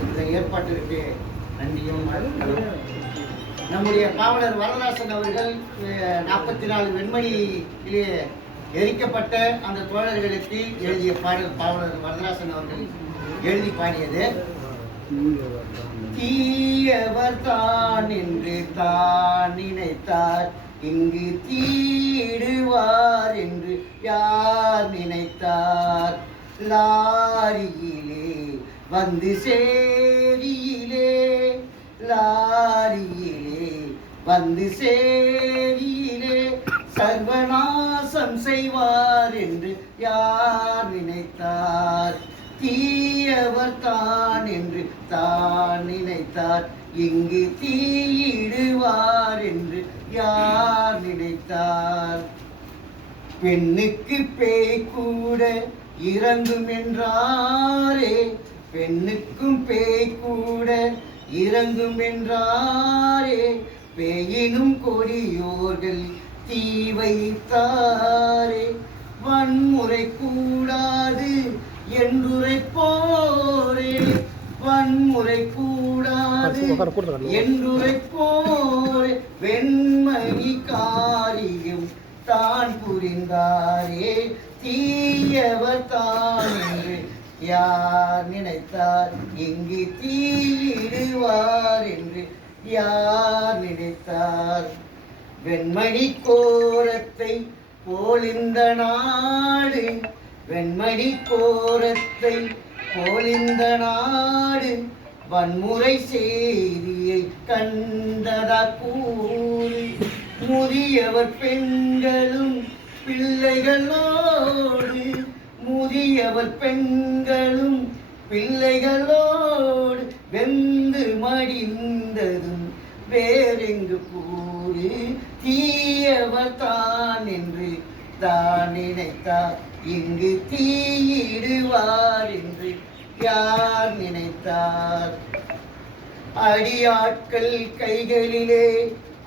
இந்த ஏற்பாட்டிற்கு நன்றியும் நம்முடைய பாவலர் வரதராசன் அவர்கள் நாற்பத்தி நாலு வெண்மணியிலே எரிக்கப்பட்ட அந்த தோழர்களுக்கு எழுதிய பாடல் பாவலர் வரதராசன் அவர்கள் எழுதி பாடியது. தீயவர் தான் என்று தான் நினைத்தார் இங்கு தீடுவார் என்று யார் நினைத்தார்? லாரியிலே வந்து சேரியிலே லாரியிலே. வந்து சேரியிலே சர்வநாசம் செய்வார் என்று யார் நினைத்தார்? தீயவர் தான் என்று தான் நினைத்தார். இங்கு தீயிடுவார் என்று யார் நினைத்தார்? பெண்ணுக்கு பேய் கூட இறங்கும் என்றாரே பெண்ணுக்கும் பேய் கூட இறங்கும் என்றாரே. பேயினும் கொடியோர்கள் தீ வைத்தாரே. வன்முறை கூடாது என்றுரைப்போரே. வன்முறை கூடாது என்றுரைப்போரே. வெண்மணி காரியம் தான் புரிந்தாரே. தீயவர் தான் யார் நினைத்தார்? இங்கு தீயிடுவார் என்று யார் நினைத்தார்? வெண்மணி கோரத்தை போலிந்த நாடு வெண்மணி கோரத்தை போலிந்த நாடு வன்முறை செய்தியை கண்டதா கூறு முதியவர் பெண்களும் பிள்ளைகளோடு முதியவர் பெண்களும் பிள்ளைகளோடு வெந்து மடிந்ததும் வேறெங்கு கூறு? தீயவர் தான் என்று தான் நினைத்தார். இங்கு தீயிடுவார் என்று யார் நினைத்தார்? அடியாட்கள் கைகளிலே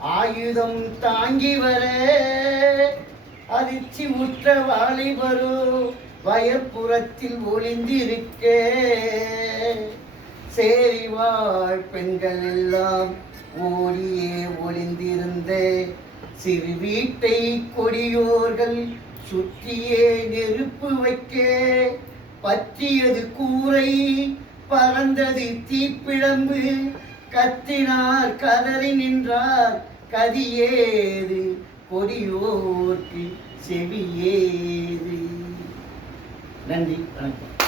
ஆயுதம் தாங்கி வர அதிர்ச்சி உற்ற வாலிபரோ வயப்புறத்தில் ஒளிந்திருக்கே. சேரி வாழ் பெண்கள் எல்லாம் ஓடியே ஒளிந்திருந்த. சிறு வீட்டை கொடியோர்கள் சுற்றியே நெருப்பு வைக்க. பற்றியது கூரை பறந்தது தீப்பிழம்பு. கத்தினார் கதறி நின்றார் கதியேது. கொடியோர்க்கு செவியேது. நன்றி வணக்கம்.